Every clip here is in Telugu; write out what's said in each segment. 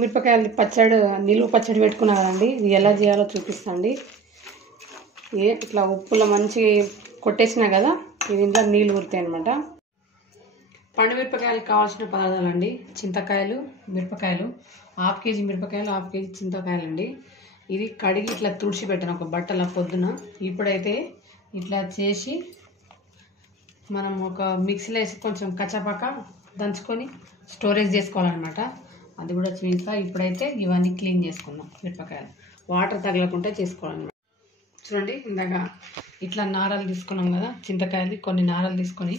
మిరపకాయలు పచ్చడి నిలువ పచ్చడి పెట్టుకున్నా కదండి. ఇది ఎలా చేయాలో చూపిస్తాండి. ఇట్లా ఉప్పులో మంచి కొట్టేసినా కదా, ఇది ఇంట్లో నీళ్ళు ఊరుతాయి అనమాట. పండు మిరపకాయలకు కావాల్సిన పదార్థాలు అండి: చింతకాయలు, మిరపకాయలు, 1/2 కేజీ మిరపకాయలు, 1/2 కేజీ చింతకాయలు అండి. ఇది కడిగి ఇట్లా తుడిచి పెట్టాను ఒక బట్టల పొద్దున. ఇప్పుడైతే ఇట్లా చేసి మనం ఒక మిక్సీలో వేసి కొంచెం కచ్చపక్క దంచుకొని స్టోరేజ్ చేసుకోవాలన్నమాట. అది కూడా చూపిస్తా. ఇప్పుడైతే ఇవన్నీ క్లీన్ చేసుకుందాం. మిరపకాయలు వాటర్ తగలకుండా చేసుకోవాలన్నమాట. చూడండి, ఇందాక ఇట్లా నారలు తీసుకున్నాం కదా చింతకాయలు, కొన్ని నారలు తీసుకొని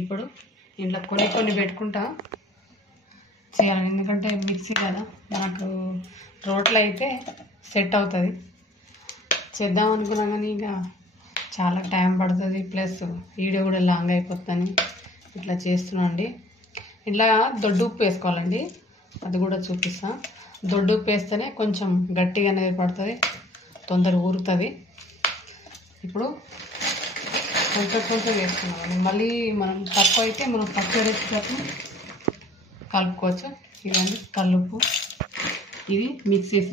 ఇప్పుడు ఇంట్లో కొన్ని పెట్టుకుంటా చేయాలి. ఎందుకంటే మిక్సీ కదా, మనకు రోట్లో అయితే సెట్ అవుతుంది. చేద్దాం అనుకున్నా కానీ ఇక చాలా టైం పడుతుంది, ప్లస్ వీడియో కూడా లాంగ్ అయిపోతుందని ఇట్లా చేస్తున్నాం అండి. ఇట్లా దొడ్డు ఉప్పు వేసుకోవాలండి, అది కూడా చూపిస్తా. దొడ్డు ఉప్పు వేస్తేనే కొంచెం గట్టిగా అనేది పడుతుంది, తొందర ఊరుతుంది. ఇప్పుడు కొంచెం వేసుకున్నామండి. మళ్ళీ మనం తక్కువ అయితే మనం పచ్చడి వేసేటప్పుడు కలుపుకోవచ్చు. ఇవన్నీ కల్లుప్పు. ఇది మిక్స్ చేసి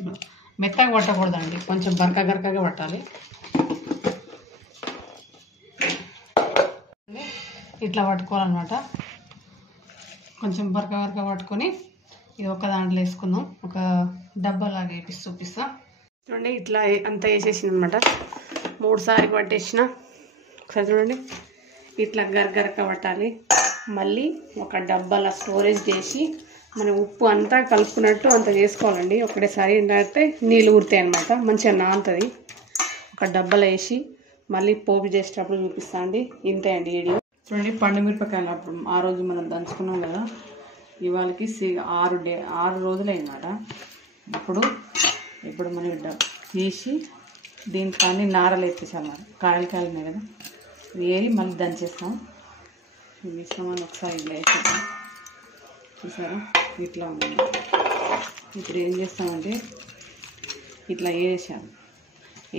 మెత్తగా పట్టకూడదండి, కొంచెం గరకగా పట్టాలి. ఇట్లా పట్టుకోవాలన్నమాట. కొంచెం బరక పట్టుకొని ఇది ఒక దాంట్లో వేసుకుందాం. ఒక డబ్బాలాగా వేసి చూపిస్తా. చూడండి, ఇట్లా అంతా వేసేసింది అనమాట. 3 సార్లు పట్టేసిన. ఒకసారి చూడండి, ఇట్లా గరక పట్టాలి. మళ్ళీ ఒక డబ్బాలో స్టోరేజ్ చేసి మనం ఉప్పు అంతా కలుపుకున్నట్టు అంత చేసుకోవాలండి ఒకటేసారి. ఏంటంటే నీళ్ళు ఊరుతాయి అనమాట, మంచిగా నానుతుంది. ఒక డబ్బాలో వేసి మళ్ళీ పోపు చేసేటప్పుడు చూపిస్తా అండి. ఇంతే అండి వీడియో. చూడండి, పండు మిరపకాయలు అప్పుడు ఆ రోజు మనం దంచుకున్నాం కదా, ఇవాళకి 6 రోజులు అయిందన్నమాట. ఇప్పుడు మనం తీసి దీనికి అన్ని నారలు ఎత్తేసామన్నమాట. కాయలు ఉన్నాయి కదా, వేరి మళ్ళీ దంచేస్తాం. వేసామని ఒకసారి ఇట్లా వేసేద్దాం. చూసారా, ఇట్లా ఉంది. ఇప్పుడు ఏం చేస్తామంటే ఇట్లా వేసాము,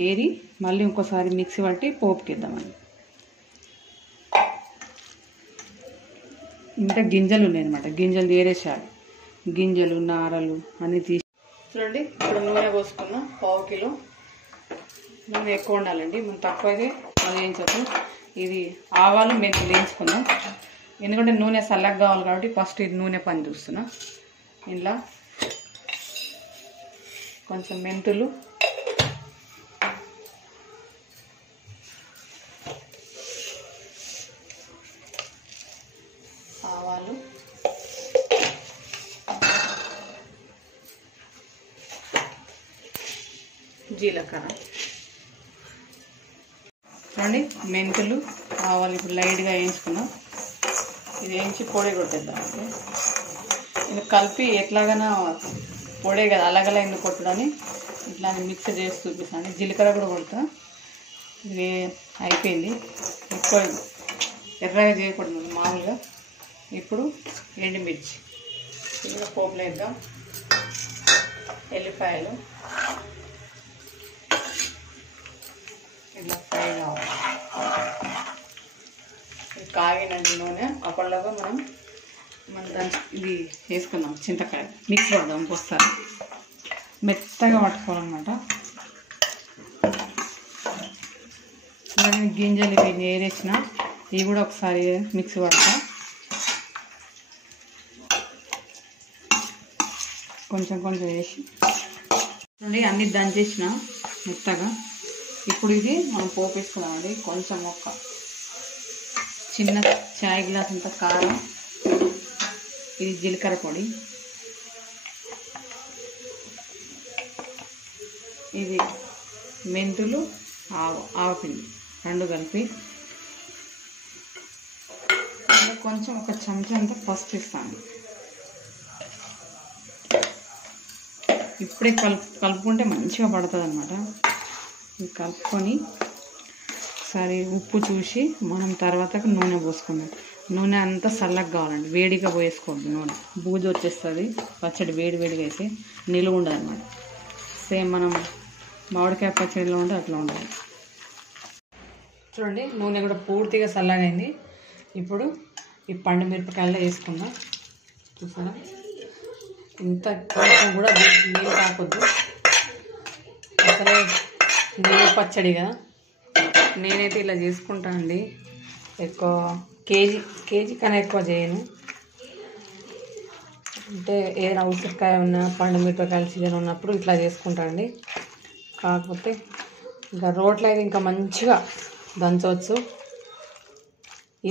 ఏరి మళ్ళీ ఇంకోసారి మిక్సీ పట్టి పోపుకిద్దామని. ఇంకా గింజలు ఉన్నాయన్నమాట, గింజలు ఏరేసాడు. గింజలు నారలు అన్నీ తీసి. చూడండి, ఇప్పుడు నూనె పోసుకున్నాం. 1/2 కిలో నూనె. ఎక్కువ ఉండాలండి, మనం తక్కువ అయితే అది వేయించవచ్చు. ఇది ఆవాలు మెంతులు వేయించుకుందాం. ఎందుకంటే నూనె చల్లగా కావాలి కాబట్టి ఫస్ట్ ఇది నూనె పని చూస్తున్నా. ఇలా కొంచెం మెంతులు, ఆవాలు, జీలకర్ర. చూడండి, మెంతులు, ఆవాలు ఇప్పుడు లైట్గా వేయించుకున్నాం. ఇది వేయించి పొడి కొట్టేద్దామండి. ఇది కలిపి ఎట్లాగైనా పొడే కదా, అలగలా ఎందుకు కొట్టడని ఇట్లా మిక్స్ చేసి చూపిస్తాను. జీలకర్ర కూడా కొడతా. ఇది అయిపోయింది. ఎక్కువ ఎర్రగా చేయకూడదు మామూలుగా. ఇప్పుడు ఎండుమిర్చి ఇలా పోపులో వేద్దాం. ఎల్లిపాయలు ఇట్లా ఫ్రై కావాలి. ఇది కాగినండి నూనె. అప్పటిలాగా మనం దాని ఇది వేసుకుందాం. చింతకాయ మిక్స్ పడదాం. ఇంకొస్తారు మెత్తగా పట్టుకోవాలన్నమాట. గింజలు ఇవి ఏరేసిన ఇవి కూడా ఒకసారి మిక్స్ పడతా. కొంచెం వేసి చూడండి, అన్ని దంచేసిన మెత్తగా. ఇప్పుడు ఇది మనం పోపు వేసుకున్నామండి. కొంచెం ఒక చిన్న చాయ్ గ్లాస్ అంత కారం, ఇది జీలకర్ర పొడి, ఇది మెంతులు, ఆవపిండి రెండు కలిపి కొంచెం ఒక చెంచా అంతా పసుపు ఇస్తాను. ఇప్పుడే కలుపుకుంటే మంచిగా పడుతుంది అన్నమాట. ఇది కలుపుకొని ఒకసారి ఉప్పు చూసి మనం తర్వాత నూనె పోసుకుందాం. నూనె అంతా చల్లగా కావాలండి, వేడిగా పోసుకోవద్దు. నూనె బూజు వచ్చేస్తుంది. పచ్చడి వేడిగా అయితే నిలువ ఉండదు అన్నమాట. సేమ్ మనం మామిడికాయ పచ్చడిలో ఉంటే అట్లా ఉండాలి. చూడండి, నూనె కూడా పూర్తిగా చల్లగైంది. ఇప్పుడు ఈ పండు మిరపకాయల్లో వేసుకుందాం. చూసారా, ఇంత కొంచెం కూడా నీళ్ళు కాకొద్దు, అసలే నీళ్ళు పచ్చడి కదా. నేనైతే ఇలా చేసుకుంటా అండి, ఎక్కువ కేజీ కన్నా ఎక్కువ చేయను. అంటే ఏదైనా ఉసిరికాయ ఉన్న పండు మిరపకాయల సీజన్ ఉన్నప్పుడు ఇట్లా చేసుకుంటా అండి. కాకపోతే ఇంకా రోట్లో అయితే ఇంకా మంచిగా దంచవచ్చు.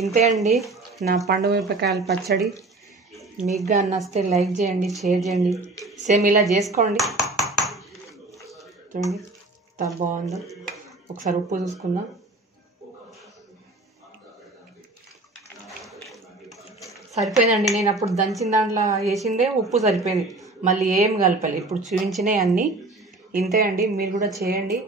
ఇంతే అండి నా పండు మిరపకాయల పచ్చడి. మీకు కానీ నచ్చితే లైక్ చేయండి, షేర్ చేయండి, సేమ్ ఇలా చేసుకోండి. చూడండి ఎంత బాగుందో. ఒకసారి ఉప్పు చూసుకుందాం. సరిపోయిందండి. నేను అప్పుడు దంచిన దాంట్లో వేసిందే ఉప్పు సరిపోయింది, మళ్ళీ ఏం కలపాలి. ఇప్పుడు చూపించినవి అన్నీ ఇంతే అండి. మీరు కూడా చేయండి.